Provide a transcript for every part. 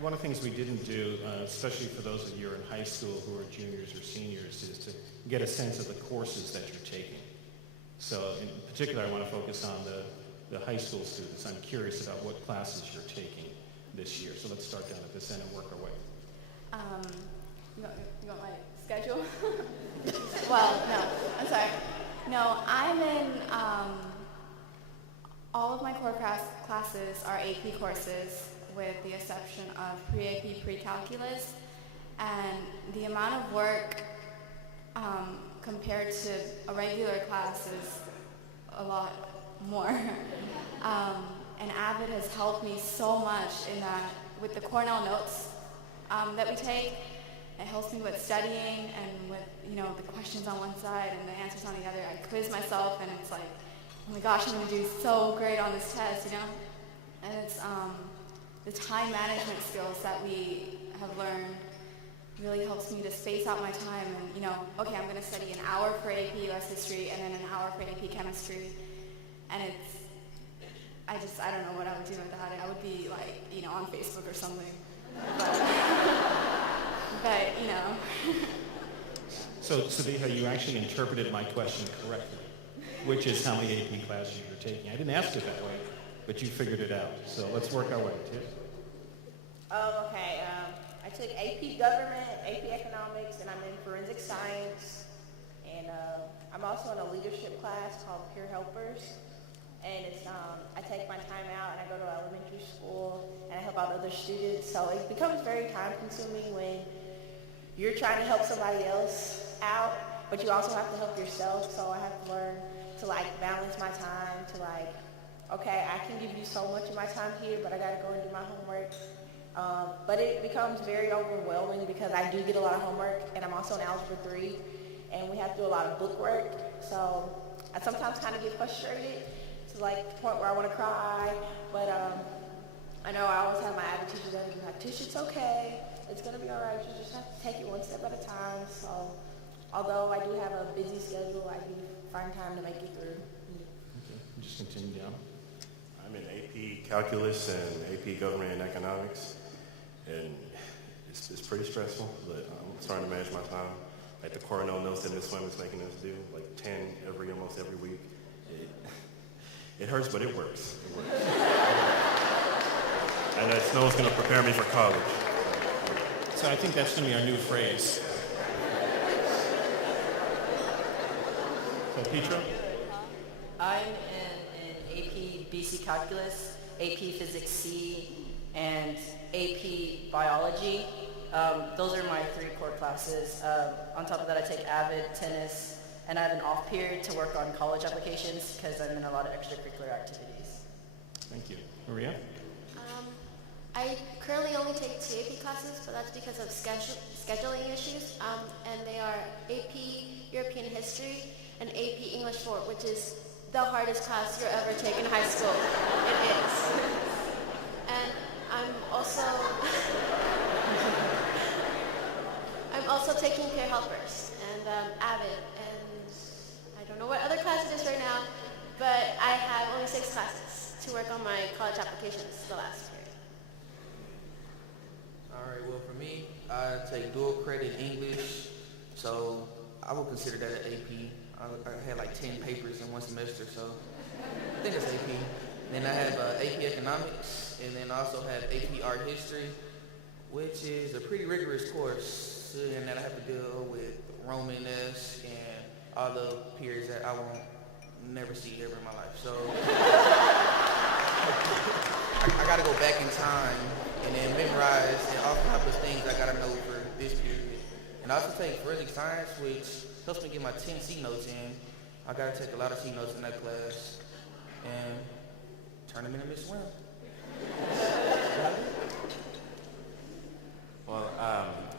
one of the things we didn't do, especially for those of you who are in high school who are juniors or seniors, is to get a sense of the courses that you're taking. So in particular, I want to focus on the high school students. I'm curious about what classes you're taking this year. So let's start down at this end and work our way. You want my schedule? Well, no, I'm sorry. No, I'm in, all of my core classes are AP courses with the exception of pre-AP, pre-calculus. And the amount of work compared to a regular class is a lot more. And AVID has helped me so much in that with the Cornell notes that we take. It helps me with studying and with, the questions on one side and the answers on the other. I quiz myself and it's like, oh my gosh, I'm going to do so great on this test, And it's the time management skills that we have learned really helps me to space out my time and, okay, I'm going to study an hour for AP US history and then an hour for AP chemistry. And I don't know what I would do without it. I would be like, on Facebook or something. But So, Sabiha, you actually interpreted my question correctly, which is how many AP classes you're taking. I didn't ask it that way, but you figured it out. So let's work our way. Tiff? Okay. I took AP Government, AP Economics, and I'm in Forensic Science. And I'm also in a leadership class called Peer Helpers. And it's I take my time out and I go to elementary school and I help out other students. So it becomes very time consuming when you're trying to help somebody else out, but you also have to help yourself. So I have to learn to balance my time to okay, I can give you so much of my time here, but I gotta go and do my homework. But it becomes very overwhelming because I do get a lot of homework and I'm also in Algebra 3 and we have to do a lot of book work. So I sometimes kind of get frustrated to the point where I want to cry, but I know I always have my AVID teachers that are like, Tish, it's okay, it's going to be all right, you just have to take it one step at a time. So although I do have a busy schedule, I do find time to make it through. Okay, just continue down. I'm in AP Calculus and AP Government and Economics, and it's pretty stressful, but I'm starting to manage my time. Like the Cornell notes that Ms. Swim is making us do, 10 almost every week. It hurts, but it works. It works. And that Snow's going to prepare me for college. So I think that's going to be our new phrase. So Petra? I'm in AP BC Calculus, AP Physics C, and AP Biology. Those are my 3 core classes. On top of that, I take AVID, tennis, and I have an off period to work on college applications because I'm in a lot of extracurricular activities. Thank you. Maria? I currently only take 2 AP classes, but that's because of scheduling issues, and they are AP European History and AP English 4, which is the hardest class you'll ever take in high school. It is. And I'm also taking Peer Helpers and AVID, and I don't know what other class it is right now, but I have only 6 classes to work on my college applications the last period. All right, well for me, I take dual credit English, so I would consider that an AP. I had 10 papers in one semester, so I think that's AP. Then I have AP Economics, and then I also have AP Art History, which is a pretty rigorous course, and that I have to deal with Romanesque and all the periods that I won't never see ever in my life. So I gotta go back in time and then memorize and all type of things I gotta know for this period. And I also take Forensic Science, which helps me get my 10 C notes in. I gotta take a lot of C notes in that class and turn them into Miss Swim. Well,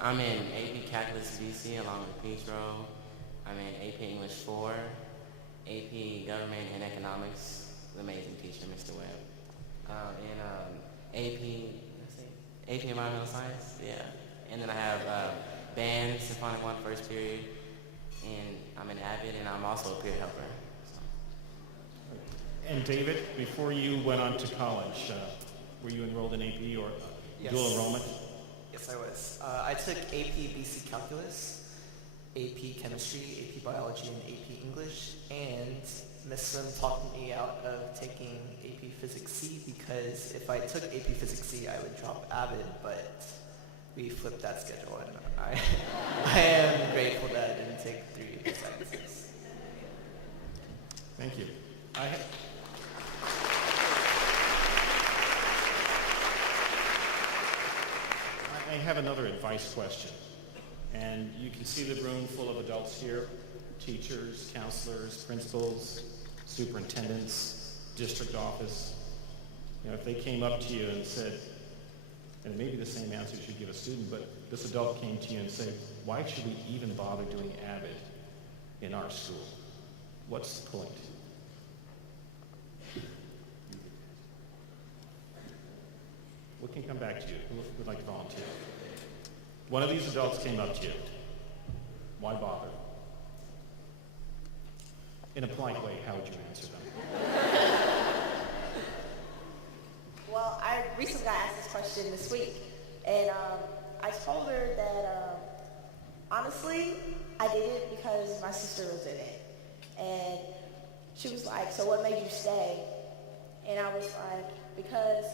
I'm in AP Calculus BC along with Petro. I'm in AP English 4, AP Government and Economics, the amazing teacher, Mr. Webb. AP Environmental Science, yeah. And then I have band, Symphonic 1 first period, and I'm an AVID, and I'm also a peer helper. So. And David, before you went on to college, were you enrolled in AP or Yes. Dual enrollment? Yes, I was. I took AP BC Calculus, AP Chemistry, AP Biology, and AP English, and Miss Swim talked me out of taking AP Physics C because if I took AP Physics C, I would drop AVID, but we flipped that schedule, and I am grateful that I didn't take 3 AP Sciences. Thank you. I have another advice question. And you can see the room full of adults here, teachers, counselors, principals, superintendents, district office. You know, if they came up to you and said, and it may be the same answer you should give a student, but this adult came to you and said, why should we even bother doing AVID in our school? What's the point? We can come back to you. Who would like to volunteer? One of these adults came up to you. Why bother? In a polite way, how would you answer them? Well, I recently got asked this question this week, and I told her that honestly, I did it because my sister was in it. And she was like, so what made you stay? And I was like, because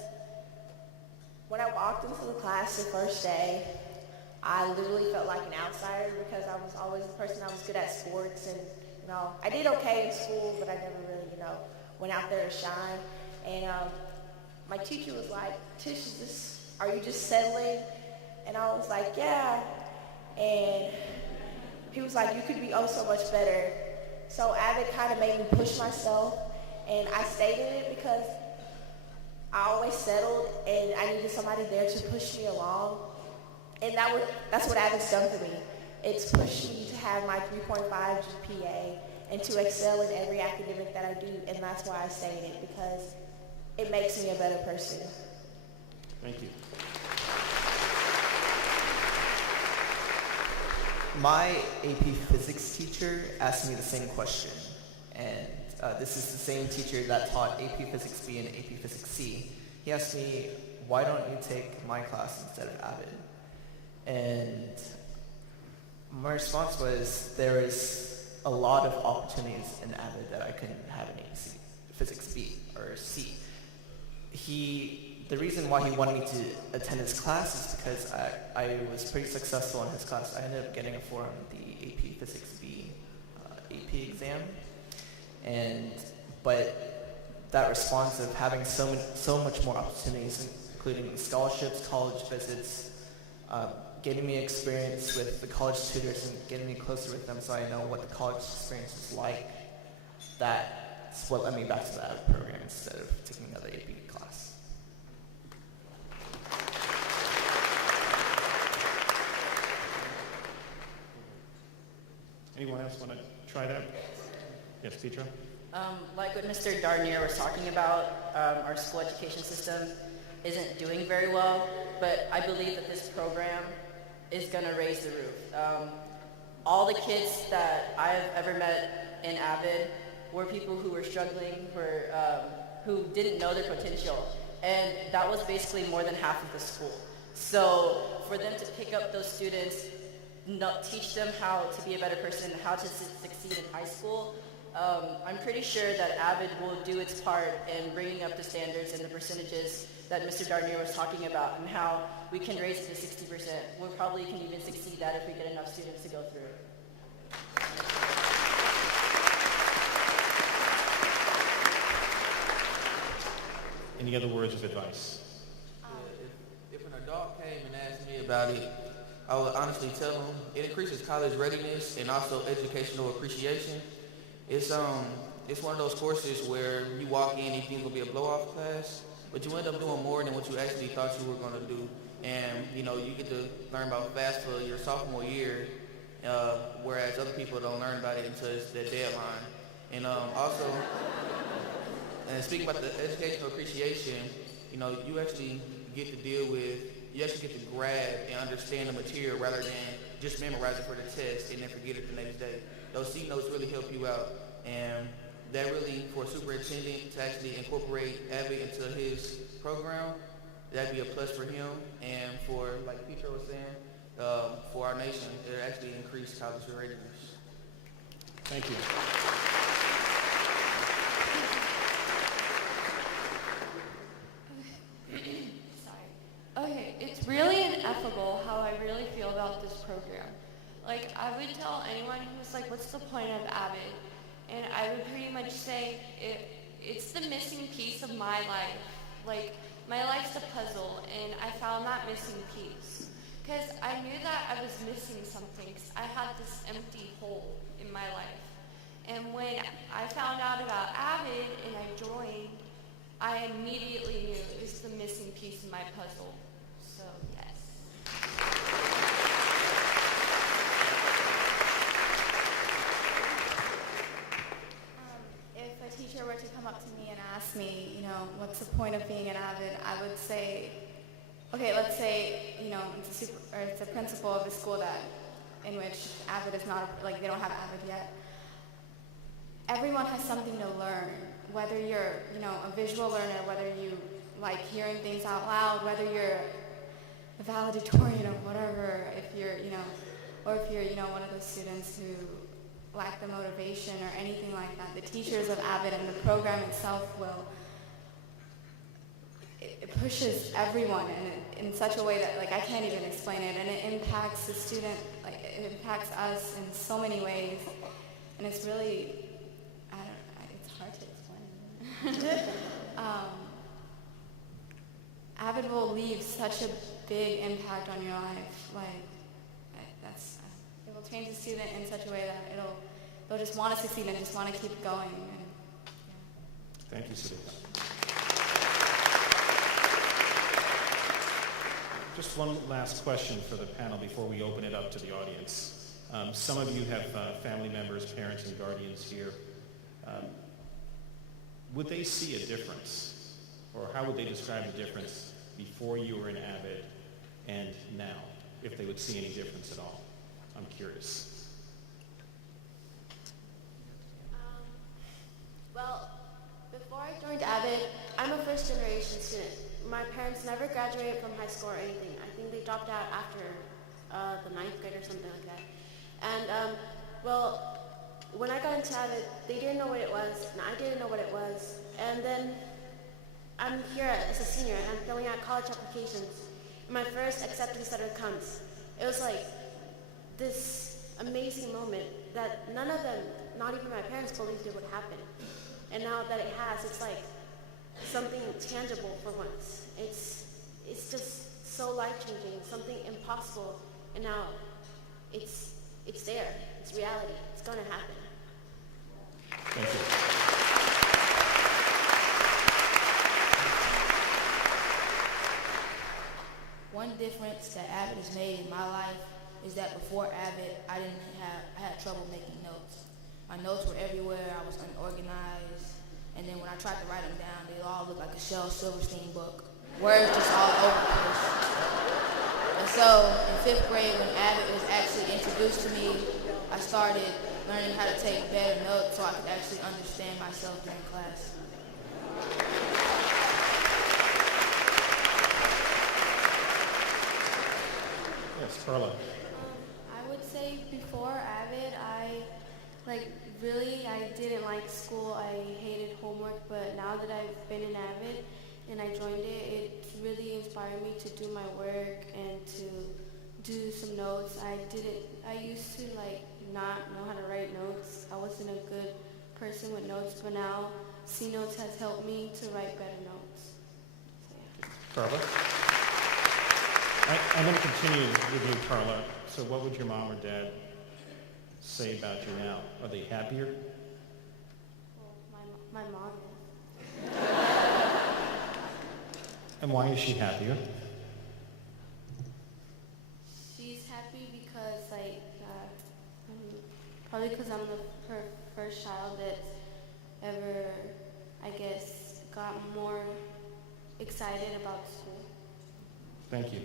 when I walked into the class the first day, I literally felt like an outsider because I was always the person that was good at sports, and I did okay in school, but I never really, went out there to shine. And my teacher was like, Tish, are you just settling? And I was like, yeah. And he was like, you could be oh so much better. So AVID kind of made me push myself, and I stayed in it because I always settled, and I needed somebody there to push me along. And that's what AVID's done for me. It's pushed me to have my 3.5 GPA and to excel in every academic that I do, and that's why I stay in it, because it makes me a better person. Thank you. My AP Physics teacher asked me the same question, and this is the same teacher that taught AP Physics B and AP Physics C. He asked me, why don't you take my class instead of AVID? And my response was, there is a lot of opportunities in AVID that I couldn't have in AP Physics B or C. The reason why he wanted me to attend his class is because I was pretty successful in his class. I ended up getting a 4 on the AP Physics B AP exam. But that response of having so much more opportunities, including scholarships, college visits, getting me experience with the college tutors and getting me closer with them so I know what the college experience is like, that's what led me back to the AVID program instead of taking another AP class. Anyone else want to try that? Yes, Petra? Like what Mr. Darnier was talking about, our school education system isn't doing very well, but I believe that this program is going to raise the roof. All the kids that I've ever met in AVID were people who were struggling, who didn't know their potential, and that was basically more than half of the school. So for them to pick up those students, teach them how to be a better person, how to succeed in high school, I'm pretty sure that AVID will do its part in bringing up the standards and the percentages that Mr. Darnier was talking about, and how we can raise it to 60%. We probably can even succeed that if we get enough students to go through it. Any other words of advice? If an adult came and asked me about it, I would honestly tell them it increases college readiness and also educational appreciation. It's one of those courses where you walk in and you think it's gonna be a blow-off class, but you end up doing more than what you actually thought you were gonna do. And you get to learn about FAFSA your sophomore year, whereas other people don't learn about it until it's their deadline. And also, and speaking about the educational appreciation, you actually get to you actually get to grab and understand the material rather than just memorize it for the test and then forget it the next day. Those C notes really help you out, and that really, for a superintendent to actually incorporate AVID into his program, that'd be a plus for him, and for, like Peter was saying, for our nation, it actually increase college readiness. Thank you. Sorry. Okay, it's really ineffable how I really feel about this program. Like, I would tell anyone who's like, what's the point of AVID? And I would pretty much say, it's the missing piece of my life. Like, my life's a puzzle, and I found that missing piece. Because I knew that I was missing something, because I had this empty hole in my life. And when I found out about AVID and I joined, I immediately knew it was the missing piece in my puzzle. So, yes. If a teacher were to come up to me and ask me, what's the point of being an AVID, I would say, okay, let's say, it's a principal of a school in which AVID is not, they don't have AVID yet. Everyone has something to learn, whether you're, a visual learner, whether you like hearing things out loud, whether you're a valedictorian or whatever, if you're, or if you're, one of those students who lack the motivation or anything like that. The teachers of AVID and the program itself it pushes everyone in such a way that, I can't even explain it, and it impacts the student, it impacts us in so many ways, and it's really, it's hard to explain. AVID will leave such a big impact on your life. It will change the student in such a way that they'll just want to succeed and just want to keep going. Thank you, Sadiqa. Just one last question for the panel before we open it up to the audience. Some of you have family members, parents, and guardians here. Would they see a difference? Or how would they describe the difference before you were in AVID and now, if they would see any difference at all? I'm curious. Well, before I joined AVID, I'm a first-generation student. My parents never graduated from high school or anything. I think they dropped out after the 9th grade or something like that. And, when I got into AVID, they didn't know what it was, and I didn't know what it was. And then I'm here as a senior, and I'm filling out college applications. And my first acceptance letter comes. It was like this amazing moment that none of them, not even my parents, believed it would happen. And now that it has, it's like something tangible for once. It's just so life-changing, something impossible, and now it's there. It's reality. It's going to happen. Thank you. One difference that AVID has made in my life is that before AVID, I had trouble making notes. My notes were everywhere. I was unorganized. And then when I tried to write them down, they all looked like a Shel Silverstein book. Words just all over the place. And so in 5th grade, when AVID was actually introduced to me, I started learning how to take better notes so I could actually understand myself during class. Yes, Carla. I would say before AVID, I didn't like school. I hated homework, but now that I've been in AVID and I joined it, it really inspired me to do my work and to do some notes. I used to not know how to write notes. I wasn't a good person with notes, but now C-Notes has helped me to write better notes. So, yeah. Carla? I'm going to continue with you, Carla. So what would your mom or dad say about you now? Are they happier? Well, my mom is. And why is she happier? She's happy because, probably because I'm her first child that's ever, got more excited about school. Thank you.